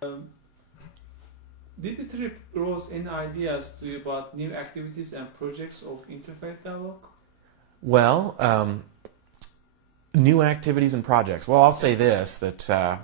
Did the trip rouse any ideas to you about new activities and projects of interfaith dialogue? Well, new activities and projects. Well, I'll say this, that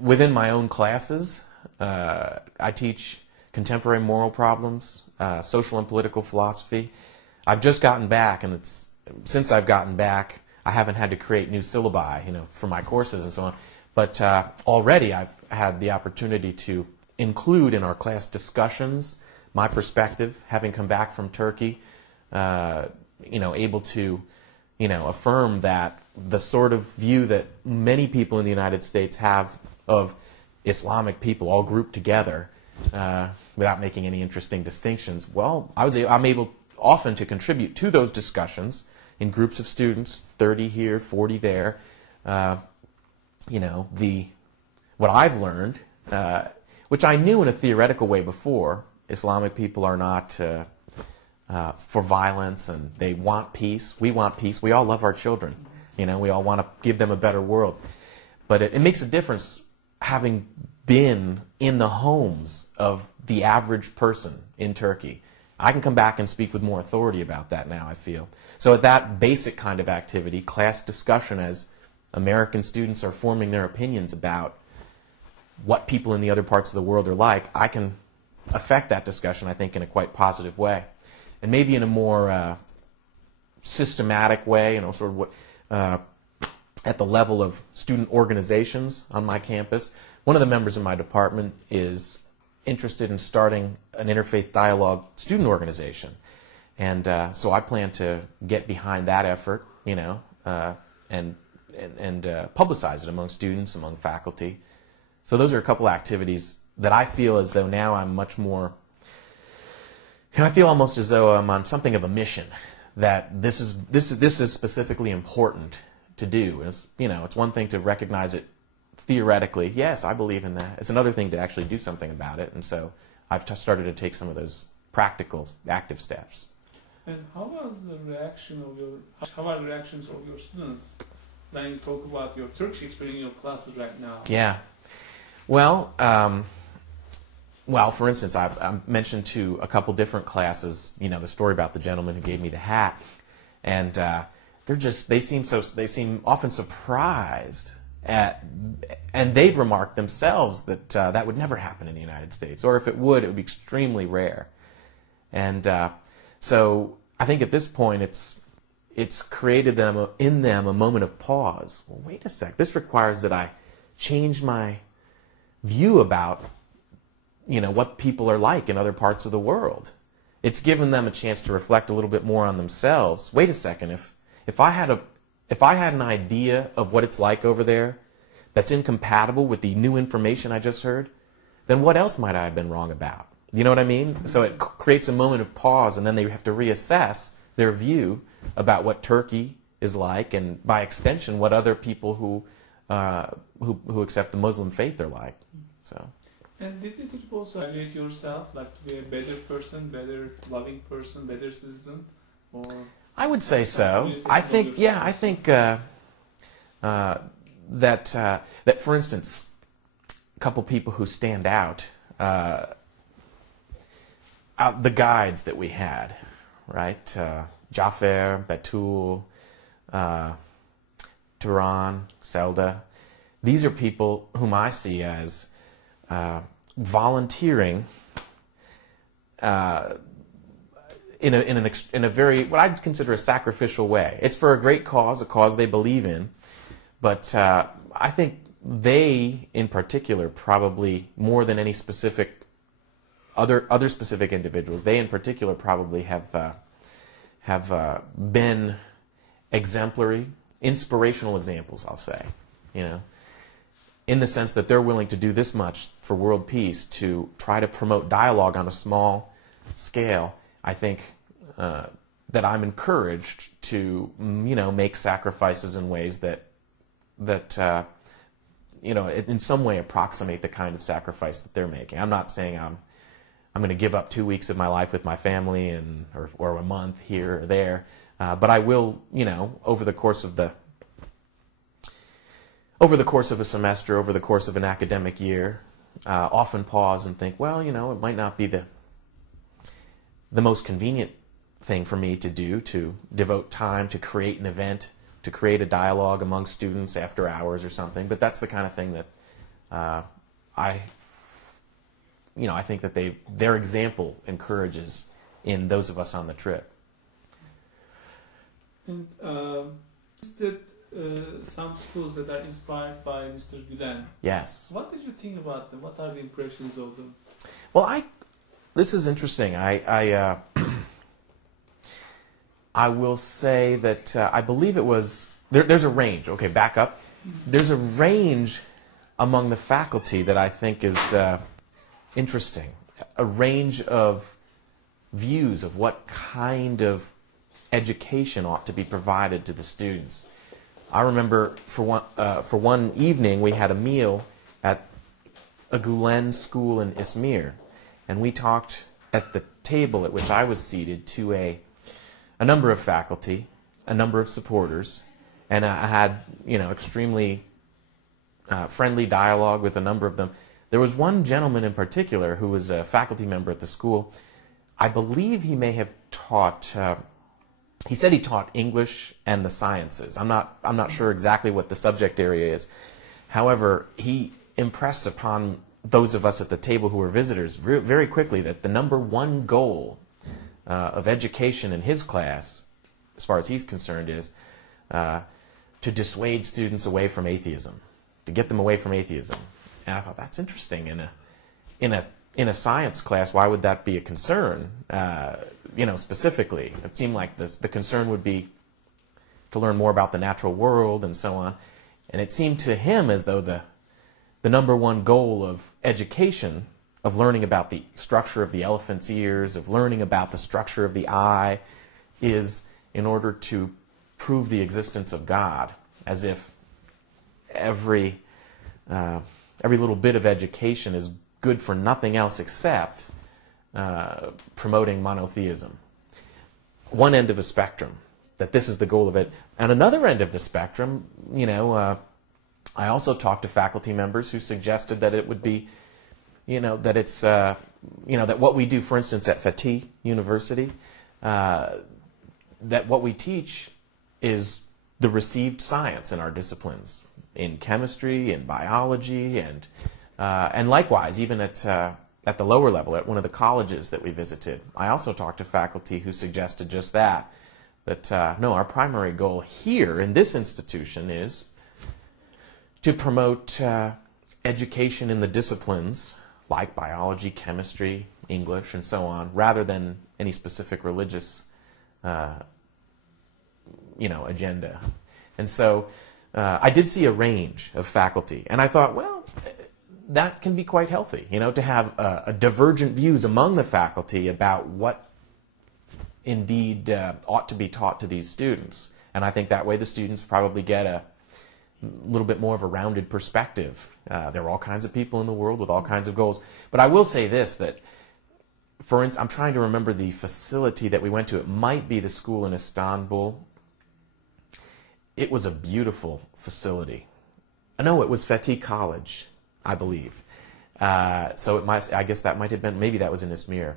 within my own classes, I teach contemporary moral problems, social and political philosophy. I've just gotten back, and since I've gotten back, I haven't had to create new syllabi, for my courses and so on. But already I've had the opportunity to include in our class discussions my perspective, having come back from Turkey, able to, affirm that the sort of view that many people in the United States have of Islamic people all grouped together without making any interesting distinctions. Well, I'm able often to contribute to those discussions in groups of students, 30 here, 40 there. What I've learned, which I knew in a theoretical way before, Islamic people are not for violence, and they want peace. We want peace. We all love our children. We all want to give them a better world. But it makes a difference having been in the homes of the average person in Turkey. I can come back and speak with more authority about that now, I feel. So at that basic kind of activity, class discussion, as American students are forming their opinions about what people in the other parts of the world are like, I can affect that discussion, I think, in a quite positive way. And maybe in a more systematic way, sort of at the level of student organizations on my campus. One of the members of my department is interested in starting an interfaith dialogue student organization. And so I plan to get behind that effort, and publicize it among students, among faculty. So those are a couple activities that I feel as though now I'm much more, I feel almost as though I'm on something of a mission, that this is specifically important to do. It's one thing to recognize it theoretically. Yes, I believe in that. It's another thing to actually do something about it. And so I've started to take some of those practical, active steps. And how are the reactions of your students when you talk about your Turkish experience in your classes right now? Yeah. Well, for instance, I mentioned to a couple different classes, the story about the gentleman who gave me the hat, and they seem often surprised at, and they've remarked themselves that that would never happen in the United States, or if it would be extremely rare. And so I think at this point it's created in them a moment of pause. Well, wait a sec. This requires that I change my view about what people are like in other parts of the world. It's given them a chance to reflect a little bit more on themselves. Wait a second. If I had an idea of what it's like over there that's incompatible with the new information I just heard, then what else might I have been wrong about? You know what I mean? So it creates a moment of pause, and then they have to reassess their view about what Turkey is like, and by extension, what other people who accept the Muslim faith are like. So. And did it also evaluate yourself, like to be a better person, better loving person, better citizen, or? I would say so. I think that for instance, a couple people who stand out, the guides that we had, right? Jaffer, Betul, Turan, Selda. These are people whom I see as volunteering in a very, what I'd consider a sacrificial way. It's for a great cause, a cause they believe in, but I think they, in particular, probably more than any specific other specific individuals, they in particular probably have been exemplary, inspirational examples, I'll say, in the sense that they're willing to do this much for world peace, to try to promote dialogue on a small scale. I think that I'm encouraged to, make sacrifices in ways that in some way approximate the kind of sacrifice that they're making. I'm not saying I'm going to give up 2 weeks of my life with my family or a month here or there, but I will, over the course of over the course of a semester, over the course of an academic year, often pause and think, well, you know, it might not be the most convenient thing for me to do, to devote time to create an event, to create a dialogue among students after hours or something. But that's the kind of thing that I think that their example encourages in those of us on the trip. And is that some schools that are inspired by Mr. Gulen? Yes. What did you think about them? What are the impressions of them? Well, this is interesting. I will say that I believe it was there's a range. Okay, back up. There's a range among the faculty that I think is interesting. A range of views of what kind of education ought to be provided to the students. I remember for one evening we had a meal at a Gulen school in Izmir, and we talked at the table at which I was seated to a number of faculty, a number of supporters, and I had extremely friendly dialogue with a number of them. There was one gentleman in particular who was a faculty member at the school. I believe he may have taught. He said he taught English and the sciences. I'm not sure exactly what the subject area is. However, he impressed upon those of us at the table who were visitors very quickly that the number one goal of education in his class, as far as he's concerned, is to dissuade students away from atheism, to get them away from atheism. And I thought, that's interesting. In a science class, why would that be a concern? Specifically, it seemed like the concern would be to learn more about the natural world and so on. And it seemed to him as though the number one goal of education, of learning about the structure of the elephant's ears, of learning about the structure of the eye, is in order to prove the existence of God, as if every little bit of education is good for nothing else except promoting monotheism. One end of a spectrum, that this is the goal of it. And another end of the spectrum, I also talked to faculty members who suggested that it would be, that it's, that what we do, for instance, at Fatih University, that what we teach is the received science in our disciplines, in chemistry, in biology, and likewise, even at the lower level, at one of the colleges that we visited. I also talked to faculty who suggested just that no, our primary goal here in this institution is to promote education in the disciplines like biology, chemistry, English, and so on, rather than any specific religious agenda. And so I did see a range of faculty, and I thought, well, that can be quite healthy, to have a divergent views among the faculty about what indeed ought to be taught to these students. And I think that way the students probably get a little bit more of a rounded perspective. There are all kinds of people in the world with all kinds of goals. But I will say this, that, for instance, I'm trying to remember the facility that we went to. It might be the school in Istanbul. It was a beautiful facility. No, it was Fatih College, I believe. So I guess that might have been, maybe that was in Izmir.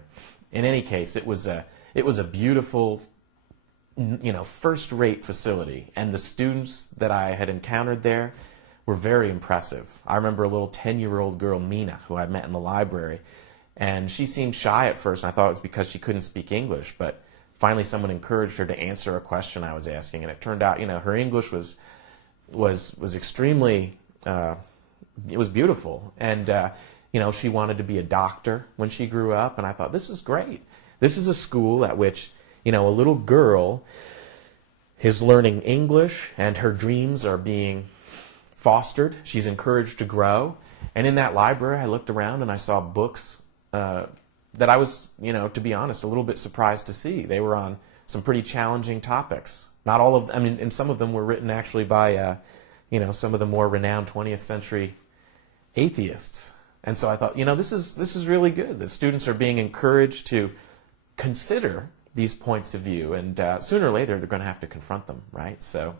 In any case, it was a beautiful, first-rate facility, and the students that I had encountered there were very impressive. I remember a little 10-year-old girl, Mina, who I met in the library, and she seemed shy at first, and I thought it was because she couldn't speak English, but finally someone encouraged her to answer a question I was asking, and it turned out, her English was extremely, it was beautiful, and she wanted to be a doctor when she grew up, and I thought, this is great. This is a school at which, a little girl is learning English and her dreams are being fostered. She's encouraged to grow. And in that library, I looked around and I saw books that I was, to be honest, a little bit surprised to see. They were on some pretty challenging topics. Not all of them, and some of them were written actually by, some of the more renowned 20th century atheists. And so I thought, this is really good. The students are being encouraged to consider these points of view, and sooner or later they're going to have to confront them, right? So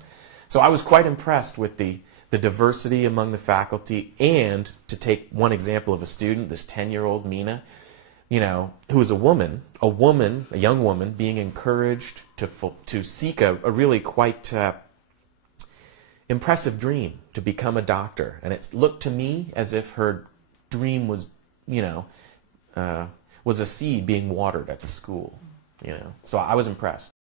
I was quite impressed with the the diversity among the faculty, and to take one example of a student, this 10-year-old Mina, who is a young woman, being encouraged to seek a really quite impressive dream, to become a doctor. And it looked to me as if her dream was, was a seed being watered at the school. So I was impressed.